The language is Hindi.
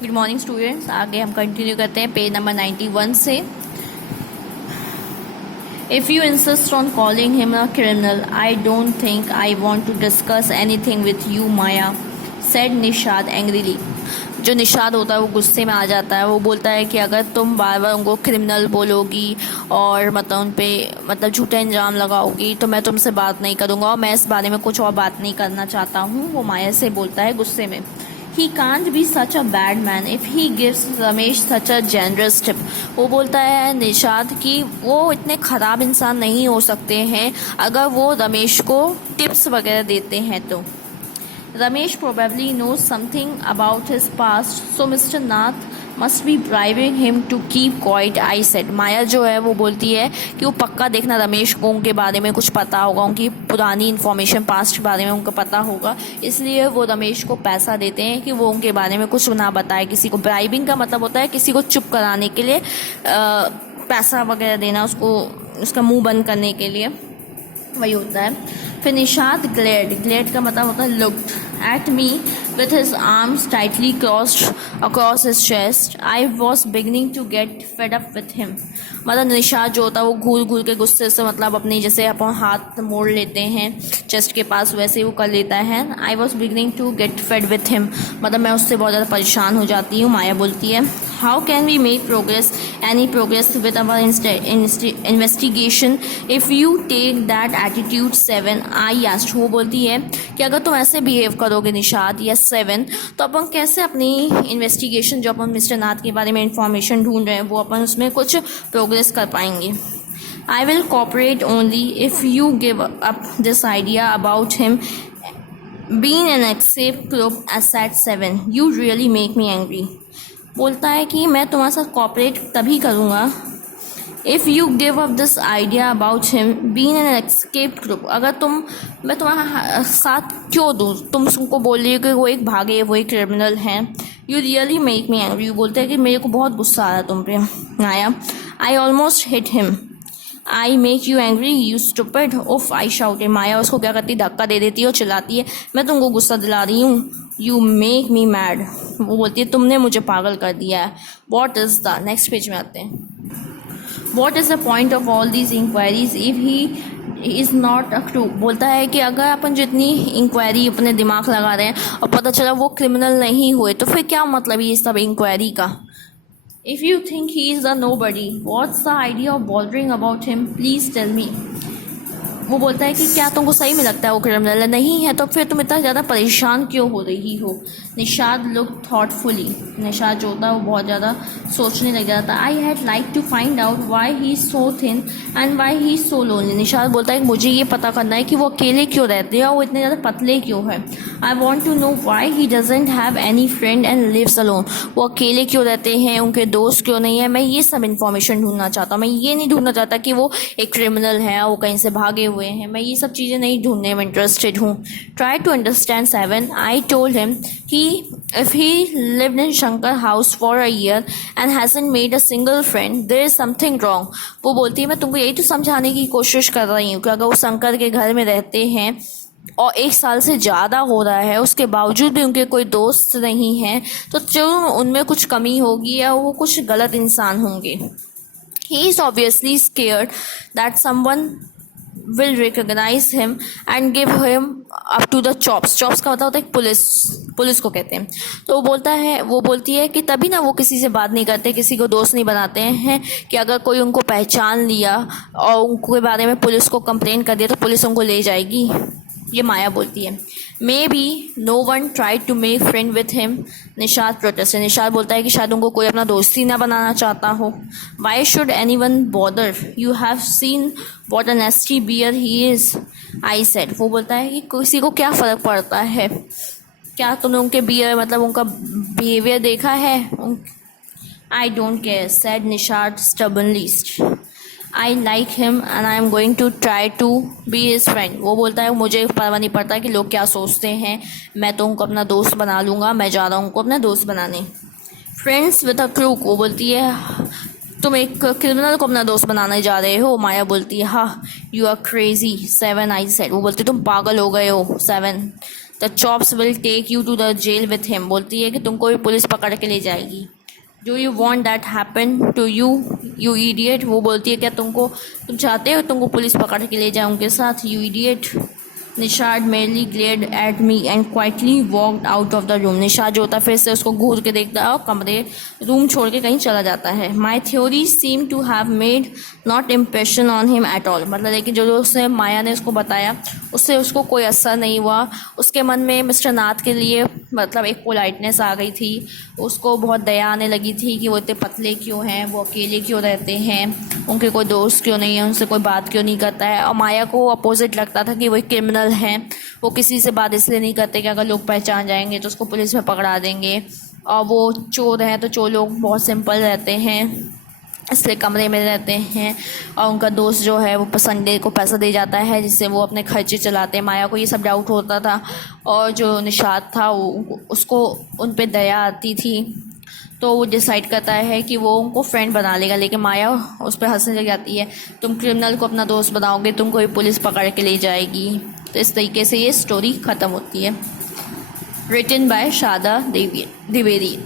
Good morning students. आगे हम कंटिन्यू करते हैं पेज नंबर 91 से। If you insist on calling him a criminal I don't think I want to discuss anything with you Maya, said Nishad angrily. जो निशाद होता है वो गुस्से में आ जाता है। वो बोलता है कि अगर तुम बार बार उनको क्रिमिनल बोलोगी और मतलब उन पर झूठा इल्ज़ाम लगाओगी तो मैं तुमसे बात नहीं करूँगा और मैं इस बारे में कुछ और बात नहीं करना चाहता हूँ। वो माया से बोलता है गुस्से में। He can't be such a bad man if he gives Ramesh such a generous tip। वो बोलता है निशाद कि वो इतने ख़राब इंसान नहीं हो सकते हैं अगर वो रमेश को टिप्स वगैरह देते हैं तो। Ramesh probably knows something about his past, so Mr. Nath must be bribing him to keep quiet, I said। माया जो है वो बोलती है कि वो पक्का देखना रमेश को उनके बारे में कुछ पता होगा, उनकी पुरानी इन्फॉर्मेशन पास्ट के बारे में उनको पता होगा, इसलिए वो रमेश को पैसा देते हैं कि वो उनके बारे में कुछ ना बताए किसी को। ब्राइबिंग का मतलब होता है किसी को चुप कराने के लिए पैसा वगैरह देना, उसको उसका मुंह बंद करने के लिए, वही होता है। फिर निशाद ग्लेड का मतलब होता है looked at me with his arms tightly crossed across his chest। I was beginning to get fed up with him। मतलब निशाद जो होता है वो घूर घूर के गुस्से से मतलब अपनी जैसे अपन हाथ मोड़ लेते हैं चेस्ट के पास वैसे ही वो कर लेता है। I was beginning to get fed with him मतलब मैं उससे बहुत ज़्यादा परेशान हो जाती हूँ। माया बोलती है How can we make any progress with our investigation if you take that attitude 7? I asked। वो बोलती है कि अगर तुम ऐसे बिहेव करोगे निशाद या 7 तो अपन कैसे अपनी इन्वेस्टिगेशन जो अपन मिस्टर नाथ के बारे में इंफॉर्मेशन ढूंढ रहे हैं वो अपन उसमें कुछ प्रोग्रेस कर पाएंगे। I will cooperate only if you give up this idea about him being an escape group at 7। You really make me angry। बोलता है कि मैं तुम्हारे साथ कॉपरेट तभी करूँगा if you give up this idea about him being an escape group. अगर मैं तुम्हारा साथ क्यों दूँ, तुम उनको बोल रही हो कि वो एक भागे वो एक क्रिमिनल हैं। You really make me angry. बोलते हैं कि मेरे को बहुत गुस्सा आ रहा है तुम पे नाया। I almost hit him. I make you angry you stupid oaf I shouted. Maya उसको क्या करती, धक्का दे देती है और चिल्लाती है मैं तुमको गुस्सा दिला रही हूँ। You make me mad. वो बोलती है तुमने मुझे पागल कर दिया है। What is the next page में आते हैं। What is the point of all these inquiries if he is not a crew. बोलता है कि अगर अपन जितनी इंक्वायरी अपने दिमाग लगा रहे हैं और पता चला वो क्रिमिनल नहीं हुए तो फिर क्या मतलब ये सब इंक्वायरी का। If you think he is a nobody, what's the idea of bothering about him? Please tell me। वो बोलता है कि क्या तुमको सही में लगता है वो क्रिमिनल नहीं है तो फिर तुम इतना ज़्यादा परेशान क्यों हो रही हो। Nishad look thoughtfully. निशाद जो होता है वो बहुत ज़्यादा सोचने लग जाता है। I had like to find out why he so thin and why he so lonely. Nishad बोलता है कि मुझे ये पता करना है कि वो अकेले क्यों रहते हैं और वो इतने ज़्यादा पतले क्यों है। I want to know why he doesn't have any friend and lives alone. वो अकेले क्यों रहते हैं, उनके दोस्त क्यों नहीं है। मैं ये सब इन्फॉर्मेशन ढूंढना चाहता हूँ। मैं ये नहीं ढूंढना चाहता कि वो एक क्रिमिनल है, वो कहीं से भागे हुए हैं। मैं ये सब चीज़ें नहीं ढूंढने में इंटरेस्टेड हूँ। Try to understand 7। I told him कि if he lived in Shankar house for a year and hasn't made a single friend, there is something wrong। वो बोलती है मैं तुमको यही तो समझाने की कोशिश कर रही हूँ कि अगर वो शंकर के घर में रहते हैं और 1 साल से ज़्यादा हो रहा है उसके बावजूद भी उनके कोई दोस्त नहीं हैं तो जो उनमें कुछ कमी होगी या वो कुछ गलत इंसान होंगे। He is obviously scared that someone will recognize him and give him up to the chops। chops का मतलब होता है पुलिस को कहते हैं। तो वो बोलती है कि तभी ना वो किसी से बात नहीं करते, किसी को दोस्त नहीं बनाते हैं कि अगर कोई उनको पहचान लिया और उनके बारे में पुलिस को कंप्लेन कर दिया तो पुलिस उनको ले जाएगी। ये माया बोलती है। May be no one try to make friend with him. Nishad protest. Nishad बोलता है कि शायद उनको कोई अपना दोस्ती ना बनाना चाहता हो। Why should any one bother, you have seen what a nasty bear he is, I said. वो बोलता है कि किसी को क्या फ़र्क पड़ता है, क्या तुमने उनके बियर मतलब उनका बिहेवियर देखा है। I don't care, said Nishad stubbornly. I like him and I am going to try to be his friend. वो बोलता है मुझे परवाह नहीं पड़ता कि लोग क्या सोचते हैं, मैं तो उनको अपना दोस्त बना लूँगा, मैं जा रहा हूँ उनको अपना दोस्त बनाने। Friends with a crook. वो बोलती है तुम एक क्रिमिनल को अपना दोस्त बनाने जा रहे हो। माया बोलती है हाँ you are crazy 7। I said. वो बोलती तुम पागल हो गए हो 7। The cops will take you to the jail with him, बोलती है कि तुमको भी पुलिस पकड़ के ले जाएगी। Do you want that happen to you you idiot, वो बोलती है क्या तुम चाहते हो तुमको पुलिस पकड़ के ले जाए उनके साथ, you idiot. Nishad merely glared at me and quietly walked out of the room, Nishad जो होता है फिर से उसको घूर के देखता है और कमरे रूम छोड़ के कहीं चला जाता है। My theory seemed to have made not impression on him at all, मतलब लेकिन जो उसने माया ने उसको बताया उससे उसको कोई असर नहीं हुआ। उसके मन में मिस्टर नाथ के लिए मतलब एक पोलाइटनेस आ गई थी, उसको बहुत दया आने लगी थी कि वो इतने पतले क्यों हैं, वो अकेले क्यों रहते हैं, उनके कोई दोस्त क्यों नहीं है, उनसे कोई बात क्यों नहीं करता है। और माया को अपोजिट लगता था कि वो क्रिमिनल हैं, वो किसी से बात इसलिए नहीं करते कि अगर लोग पहचान जाएंगे तो उसको पुलिस में पकड़ा देंगे, और वो चोर हैं तो चोर लोग बहुत सिंपल रहते हैं इसलिए कमरे में रहते हैं, और उनका दोस्त जो है वो संडे को पैसा दे जाता है जिससे वो अपने खर्चे चलाते हैं। माया को ये सब डाउट होता था, और जो निशाद था वो उसको उन पे दया आती थी, तो वो डिसाइड करता है कि वो उनको फ्रेंड बना लेगा। लेकिन माया उस पर हंसने लग जाती है, तुम क्रिमिनल को अपना दोस्त बनाओगे, तुमको भी पुलिस पकड़ के ले जाएगी। तो इस तरीके से ये स्टोरी ख़त्म होती है। Written by Shada Dwivedi.